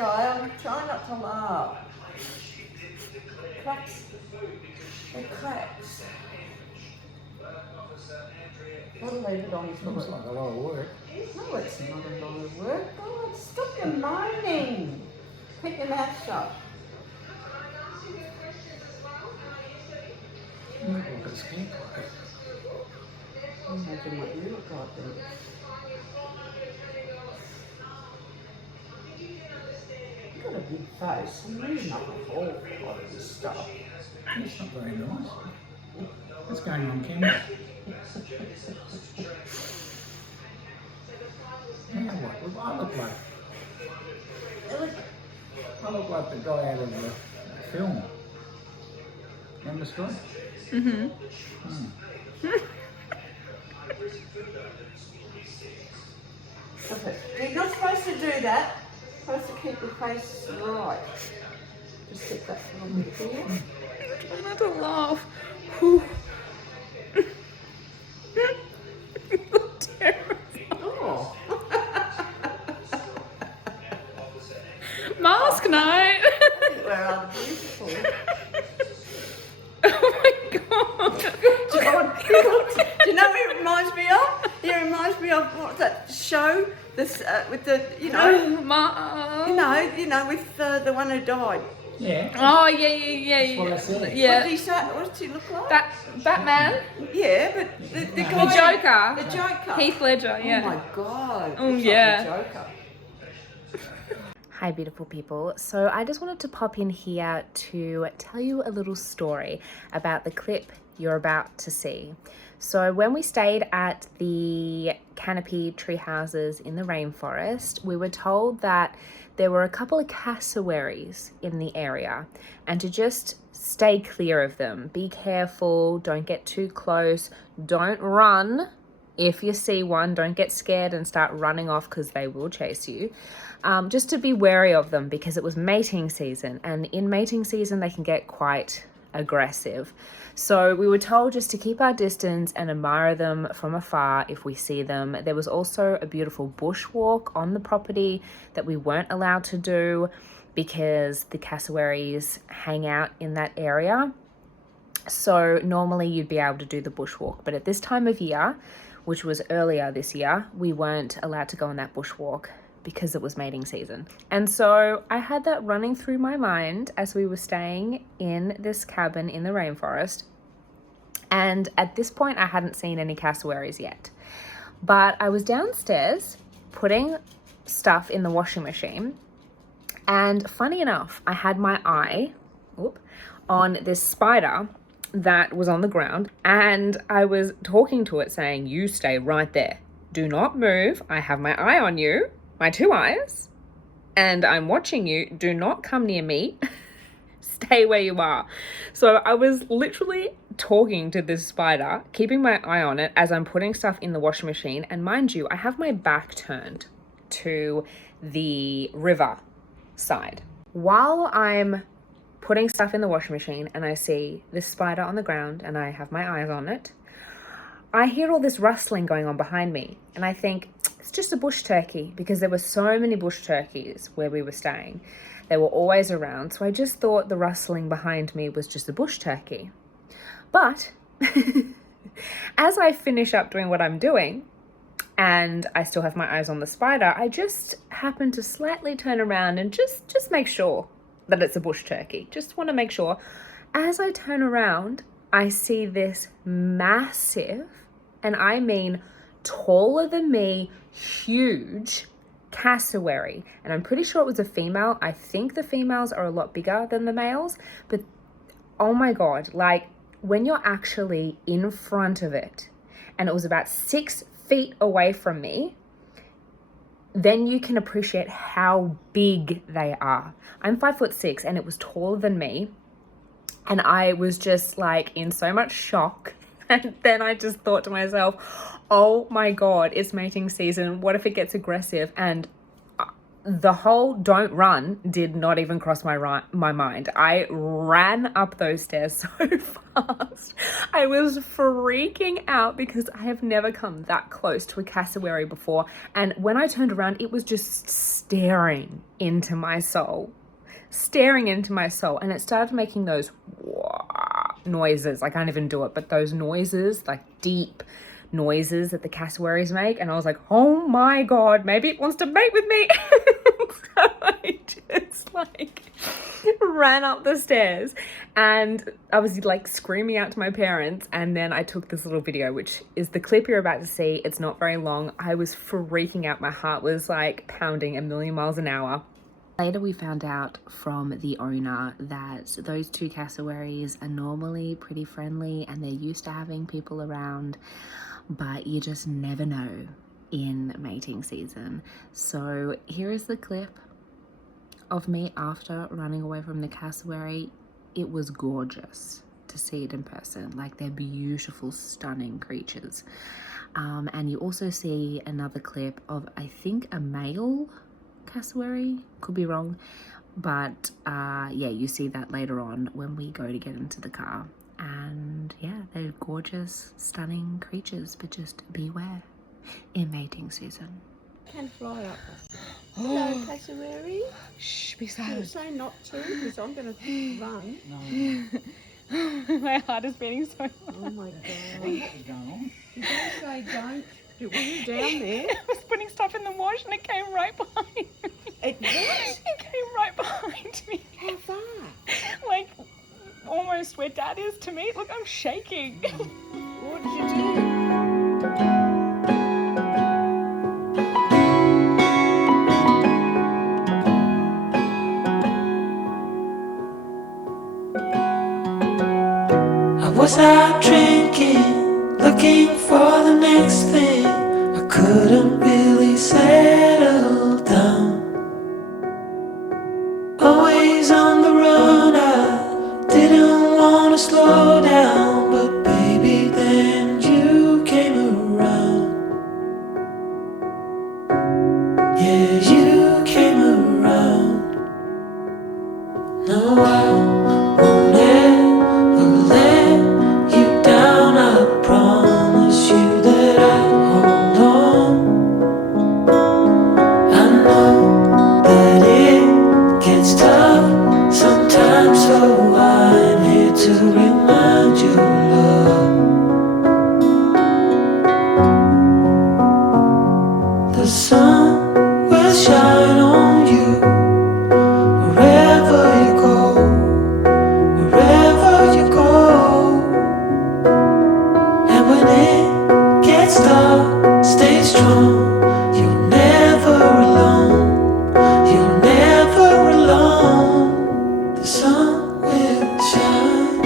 Skye. I'm trying not to laugh. Cracks. The cracks. I'll leave it on for Looks like a lot of work. No, it's not a lot of work. God, stop your moaning. Keep your mouth shut. You look like a scarecrow. Imagine what you look like then. You've got a big face. I'm reading up a whole lot of this stuff. It's not very nice. What's going on, Kim? Now what? I look like the guy out of the film. Remember Skye? Mm-hmm. Okay. You're not supposed to do that. You're supposed to keep your face right. Just sit that little bit here. Try not to laugh. Whew. Oh. Mask night. We're beautiful. Oh my god. Do you know what it reminds me of? It reminds me of what's that show? This with the you know with the one who died. Yeah. Oh yeah. That's what I said. What Yeah. did he say? What did he look like? That Batman. Yeah, but the The guy. Joker. The Joker. Heath Ledger. Yeah. Oh my god. Oh, It's yeah. Like the Joker. Hi beautiful people. So I just wanted to pop in here to tell you a little story about the clip you're about to see. So when we stayed at the Canopy treehouses in the rainforest, we were told that there were a couple of cassowaries in the area and to just stay clear of them. Be careful, don't get too close, don't run. If you see one, don't get scared and start running off because they will chase you. Just to be wary of them because it was mating season, and in mating season they can get quite aggressive. So we were told just to keep our distance and admire them from afar if we see them. There was also a beautiful bushwalk on the property that we weren't allowed to do because the cassowaries hang out in that area. So normally you'd be able to do the bushwalk, but at this time of year, which was earlier this year, we weren't allowed to go on that bushwalk because it was mating season. And so I had that running through my mind as we were staying in this cabin in the rainforest. And at this point, I hadn't seen any cassowaries yet. But I was downstairs putting stuff in the washing machine. And funny enough, I had my eye on this spider that was on the ground. And I was talking to it saying, "You stay right there. Do not move. I have my eye on you. My two eyes, and I'm watching you. Do not come near me. Stay where you are." So I was literally talking to this spider, keeping my eye on it as I'm putting stuff in the washing machine. And mind you, I have my back turned to the river side. While I'm putting stuff in the washing machine and I see this spider on the ground and I have my eyes on it, I hear all this rustling going on behind me, and I think it's just a bush turkey because there were so many bush turkeys where we were staying. They were always around, so I just thought the rustling behind me was just a bush turkey. But as I finish up doing what I'm doing, and I still have my eyes on the spider, I just happen to slightly turn around and just make sure that it's a bush turkey. Just want to make sure. As I turn around, I see this massive, and I mean taller than me, huge cassowary. And I'm pretty sure it was a female. I think the females are a lot bigger than the males, but oh my God, like when you're actually in front of it and it was about 6 feet away from me, then you can appreciate how big they are. I'm 5'6" and it was taller than me. And I was just like in so much shock. And then I just thought to myself, oh my God, it's mating season. What if it gets aggressive? And the whole don't run did not even cross my mind. I ran up those stairs so fast. I was freaking out because I have never come that close to a cassowary before. And when I turned around, it was just staring into my soul. And it started making those noises. I can't even do it, but those noises, like deep noises that the cassowaries make, and I was like, oh my god, maybe it wants to mate with me. So I just like ran up the stairs and I was like screaming out to my parents, and then I took this little video, which is the clip you're about to see. It's not very long. I was freaking out. My heart was like pounding a million miles an hour. Later we found out from the owner that those two cassowaries are normally pretty friendly and they're used to having people around, but you just never know in mating season. So here is the clip of me after running away from the cassowary. It was gorgeous to see it in person. Like, they're beautiful, stunning creatures. And you also see another clip of, I think, a male cassowary, could be wrong, but yeah, you see that later on when we go to get into the car. And yeah, they're gorgeous, stunning creatures, but just beware in mating season. Can fly up. Hello, cassowary. Shh, be Don't silent. say not to, because I'm going to run. No. My heart is beating so much. Oh my god. What was going on? Did you say don't? Were you down there? I was putting stuff in the wash and it came right behind me. It what? It came right behind me. How far? Like, almost where Dad is to me. Look, I'm shaking. What did you do? I was out drinking, looking for the next thing. I couldn't really settle down. Always on the run, I didn't want to slow down. But baby, then you came around. Yeah, you came around. No, I won't ever let you down. I promise you that I'll hold on. I know that it gets tough sometimes, so I'm here to remind you, love. The sun will shine on you wherever you go, wherever you go. And when it gets dark, stay strong. You're never alone. You're never alone. The sun will shine.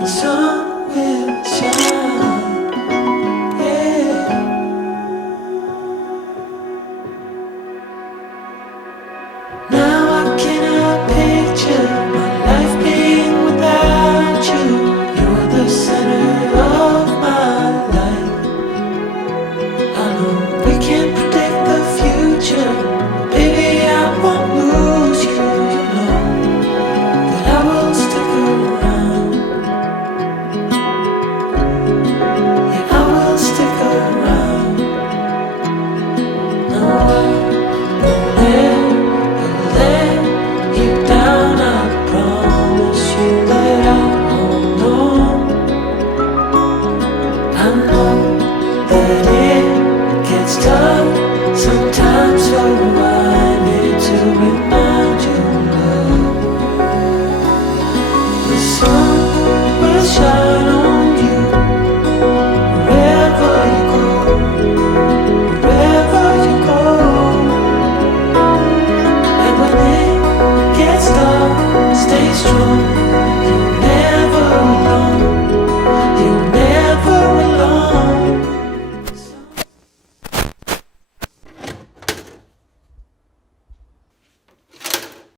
The sun will shine. Yeah. Now I cannot picture my life being without you. You're the center of my life. I know we can't predict the future, but baby, I won't lose you. You know that I will stick around. Yeah, I will stick around. No, I won't ever let you down. I promise you that I'll hold on. I know that it gets tough sometimes, so I'm here to remind you, love. The sun will shine on you wherever you go, wherever you go. And when it gets dark, stay strong.